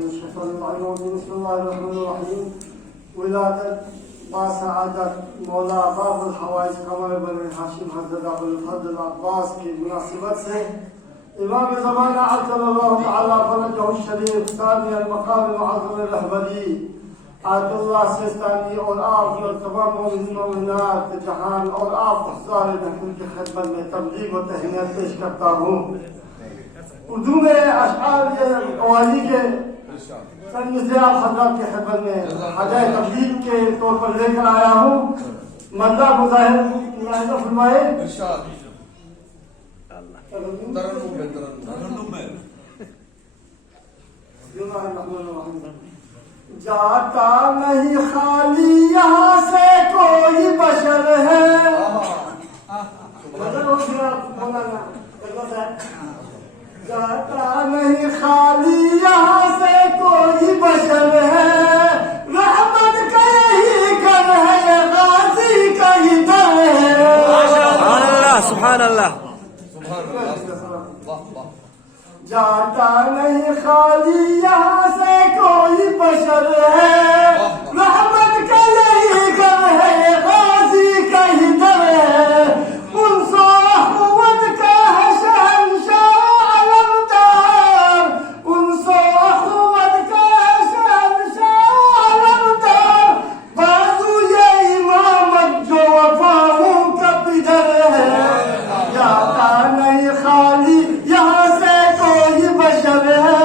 من الشيطان الرجيم. بسم الله الرحمن الرحيم. ولادت باسعادت مولا باب الحوائج قمر بن ہاشم حضرت ابو الفضل عباس کی مناسبت سے امام زمانہ عجل اللہ تعالی فرجہ الشریف ثانی المقام المعظم الرہبری آیت اللہ سیستانی اور آپ اور تمام مومنین مومنات جہان اور آپ حضار محفل کی خدمت میں تبلیغ و تہنیت پیش کرتا ہوں. اردو میں اشعار قوالی کے چند سے آپ حضرات کی خدمت میں ہدایت تبلیغ کے طور پر لے کر آیا ہوں. مدہ مظاہر ملاحظہ فرمائے. جاتا نہیں خالی یہاں سے کوئی بشر ہے. جاتا نہیں خالی یہاں سے کوئی بشر ہے. رحمت کا یہی گھر ہے غازی کا ہی در ہے. سبحان اللہ. جاتا نہیں خالی یہاں سے کوئی بشر ہے. رحمت کا یہی گھر ہے غازی کا ہی در ہے. انس و اخوت کا ہے شہنشاہ علمدار. انس و اخوت کا ہے شہنشاہ علمدار. بازو یہ امامت جو وفاؤں کا پدر ہے. جاتا نہیں خالی یہاں سے کوئی بشر ہے.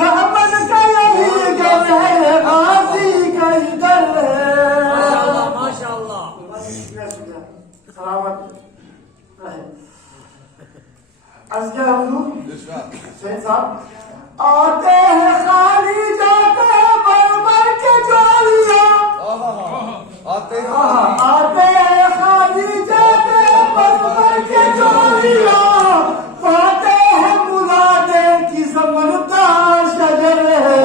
رحمت کا یہی گھر ہے غازی کا ہی در ہے. ماشاء اللہ. سلامت رہے. عرض کیا حضور شہید صاحب آتے ہیں خالی جاتے ہیں بربر کے جولیاں. آتے ہیں خالی جاتے ہیں بربر کے جولیاں. پاتے ہیں مرادیں کی زمردار شجر ہے.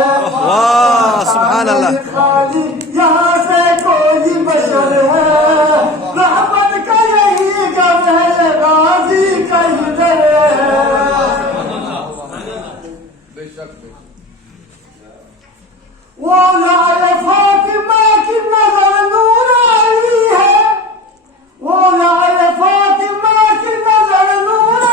سبحان اللہ. خالی یہاں سے کوئی بشر ہے. رحمت کا یہی گھر ہے غازی کا ہی در ہے. وہ لال فاطمہ کی نظر نور علی ہے. وہ لال فاطمہ کی نظر نور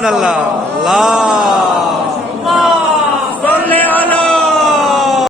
سبحان اللہ اللہ